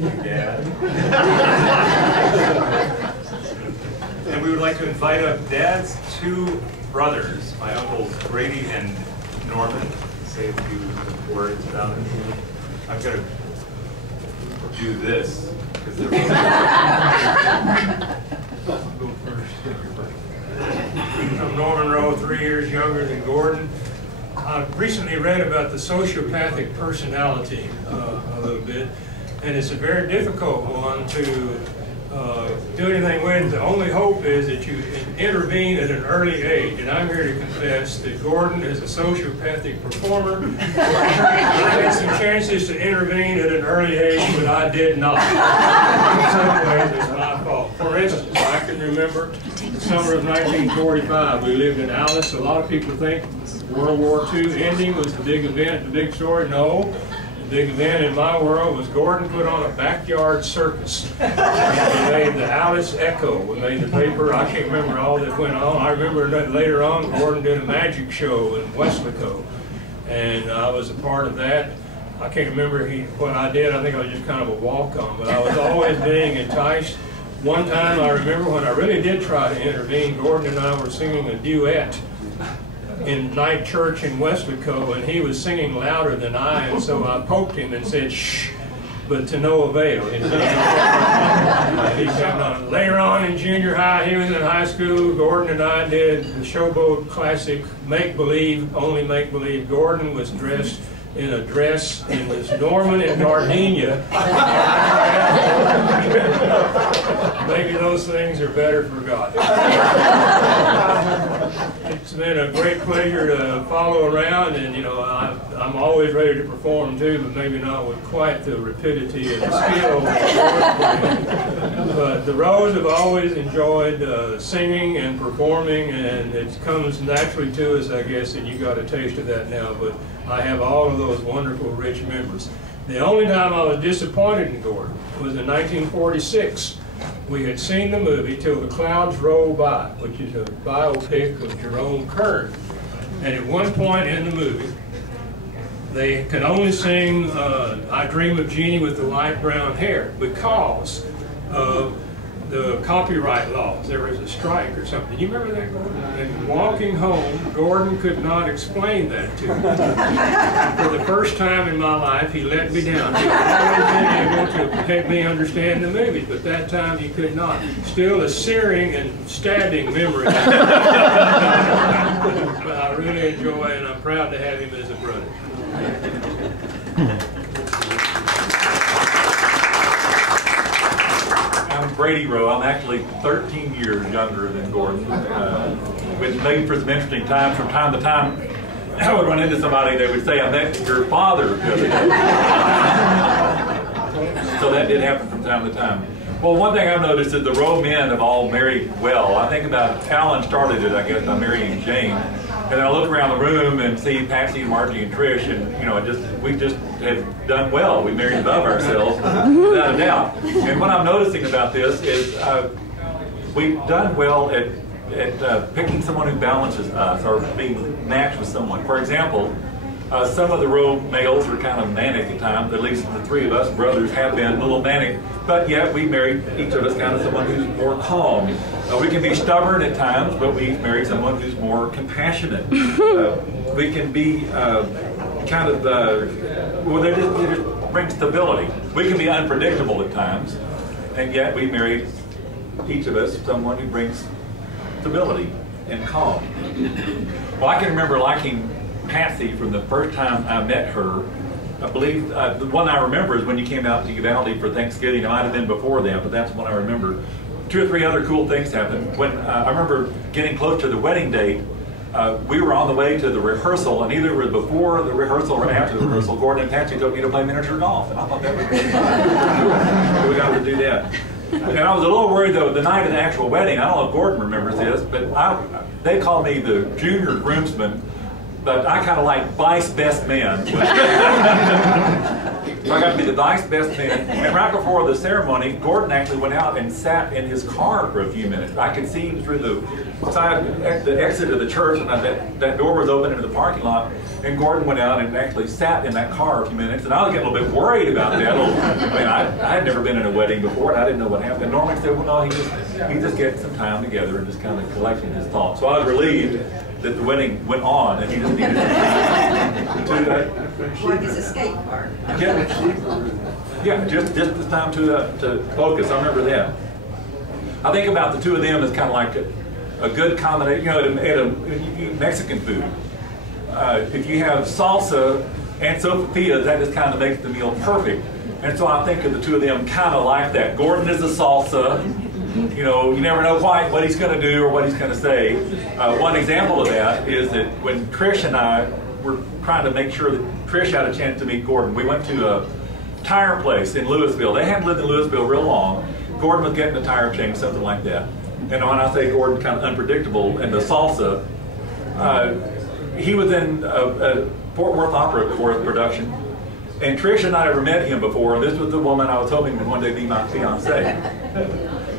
Thank you, Dad. And we would like to invite up Dad's two brothers, my uncles Grady and Norman, to say a few words about it. I'm going to do this because they're both. I'll go first. I'm Norman Rowe, 3 years younger than Gordon. I've recently read about the sociopathic personality a little bit, and it's a very difficult one to do anything with. The only hope is that you intervene at an early age, and I'm here to confess that Gordon is a sociopathic performer. I had some chances to intervene at an early age, but I did not. In some ways, it's my fault. For instance, I can remember the summer of 1945. We lived in Alice. A lot of people think World War II ending was the big event, the big story. No. The big event in my world was Gordon put on a backyard circus. We made the Alice Echo. We made the paper. I can't remember all that went on. I remember that later on Gordon did a magic show in Weslaco, and I was a part of that. I can't remember what I did. I think I was just kind of a walk-on, but I was always being enticed. One time I remember when I really did try to intervene, Gordon and I were singing a duet in night church in Weslaco, and he was singing louder than I, and so I poked him and said, shh, but to no avail. Later on in junior high, he was in high school, Gordon and I did the Showboat Classic Make-Believe, only Make-Believe. Gordon was dressed in a dress, and was Norman and Gardenia. Maybe those things are better forgotten. It's been a great pleasure to follow around, and you know, I'm always ready to perform too, but maybe not with quite the rapidity and the skill. But the Rose have always enjoyed singing and performing, and it comes naturally to us, I guess, and you got a taste of that now. But I have all of those wonderful, rich memories. The only time I was disappointed in Gordon was in 1946. We had seen the movie Till the Clouds Roll By, which is a biopic of Jerome Kern. And at one point in the movie, they could only sing I Dream of Jeannie with the Light Brown Hair because of the copyright laws. There was a strike or something. You remember that, Gordon? And walking home, Gordon could not explain that to me. For the first time in my life, he let me down. He had always been able to make me understand the movie, but that time he could not. Still a searing and stabbing memory. But I really enjoy it, and I'm proud to have him as a brother. I'm Grady Rowe. I'm actually 13 years younger than Gordon. Which made for some interesting times. From time to time, I would run into somebody, they would say, I met your father the other day. So that did happen from time to time. Well, one thing I've noticed is the Rowe men have all married well. I think about Alan started it, I guess, by marrying Jane. And then I look around the room and see Patsy, Margie, and Trish, and you know, we just have done well. We married above ourselves, without a doubt. And what I'm noticing about this is we've done well at picking someone who balances us, or being matched with someone. For example, some of the Rowe males were kind of manic at times. At least the three of us brothers have been a little manic, but yet we married each of us kind of someone who's more calm. We can be stubborn at times, but we married someone who's more compassionate. We can be kind of, well, they just bring stability. We can be unpredictable at times, and yet we married each of us someone who brings stability and calm. Well, I can remember liking Patsy from the first time I met her. I believe the one I remember is when you came out to Uvalde for Thanksgiving. It might have been before that, but that's what I remember. 2 or 3 other cool things happened. When I remember getting close to the wedding date, we were on the way to the rehearsal, and either it was before the rehearsal or after the rehearsal, Gordon and Patsy told me to play miniature golf, and I thought that was really fun. We got to do that. And I was a little worried, though, the night of the actual wedding. I don't know if Gordon remembers this, but they called me the junior groomsman, but I kind of like vice best man. So I got to be the vice best man. And right before the ceremony, Gordon actually went out and sat in his car for a few minutes. I could see him through the side, the exit of the church, and that door was open into the parking lot. And Gordon went out and actually sat in that car a few minutes. And I was getting a little bit worried about that. I mean, I had never been in a wedding before, and I didn't know what happened. And Norman said, well, no, he just getting some time together and just kind of collecting his thoughts. So I was relieved that the wedding went on, and he just needed to Like his escape part. yeah, just this time to focus. I remember that. I think about the two of them as kind of like a good combination. You know, at a Mexican food, if you have salsa and sopapillas, that just kind of makes the meal perfect. And so I think of the two of them kind of like that. Gordon is the salsa. You know, you never know quite what he's going to do or what he's going to say. One example of that is that when Trish and I were trying to make sure that Trish had a chance to meet Gordon, we went to a tire place in Louisville. They hadn't lived in Louisville real long. Gordon was getting a tire change, something like that. And when I say Gordon, kind of unpredictable, and the salsa, he was in a Fort Worth Opera Chorus production. And Trish had not ever met him before, and this was the woman I was hoping would one day be my fiancée.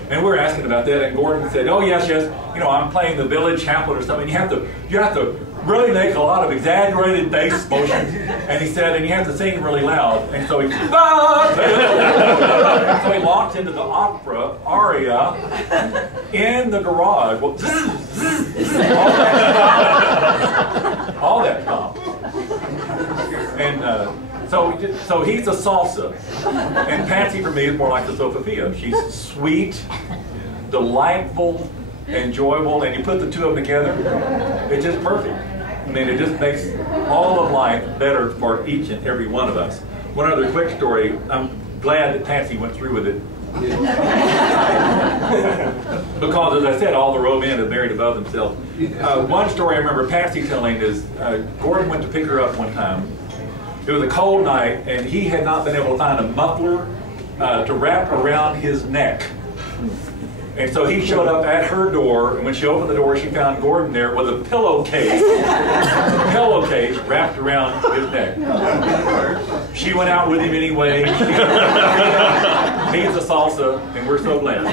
And we were asking about that, and Gordon said, "Oh yes, yes. You know, I'm playing the village chaplain or something. You have to really make a lot of exaggerated bass motions." And he said, "And you have to sing really loud." And so he, so he launched into the opera aria in the garage. Well, all that stuff. And so he's a salsa, and Patsy for me is more like the sopapilla. She's sweet, delightful, enjoyable, and you put the two of them together, it's just perfect. I mean, it just makes all of life better for each and every one of us. One other quick story. I'm glad that Patsy went through with it. Because, as I said, all the row men have married above themselves. One story I remember Patsy telling is Gordon went to pick her up one time. It was a cold night, and he had not been able to find a muffler to wrap around his neck. And so he showed up at her door, and when she opened the door, she found Gordon there with a pillowcase wrapped around his neck. She went out with him anyway. He's a salsa, and we're so glad.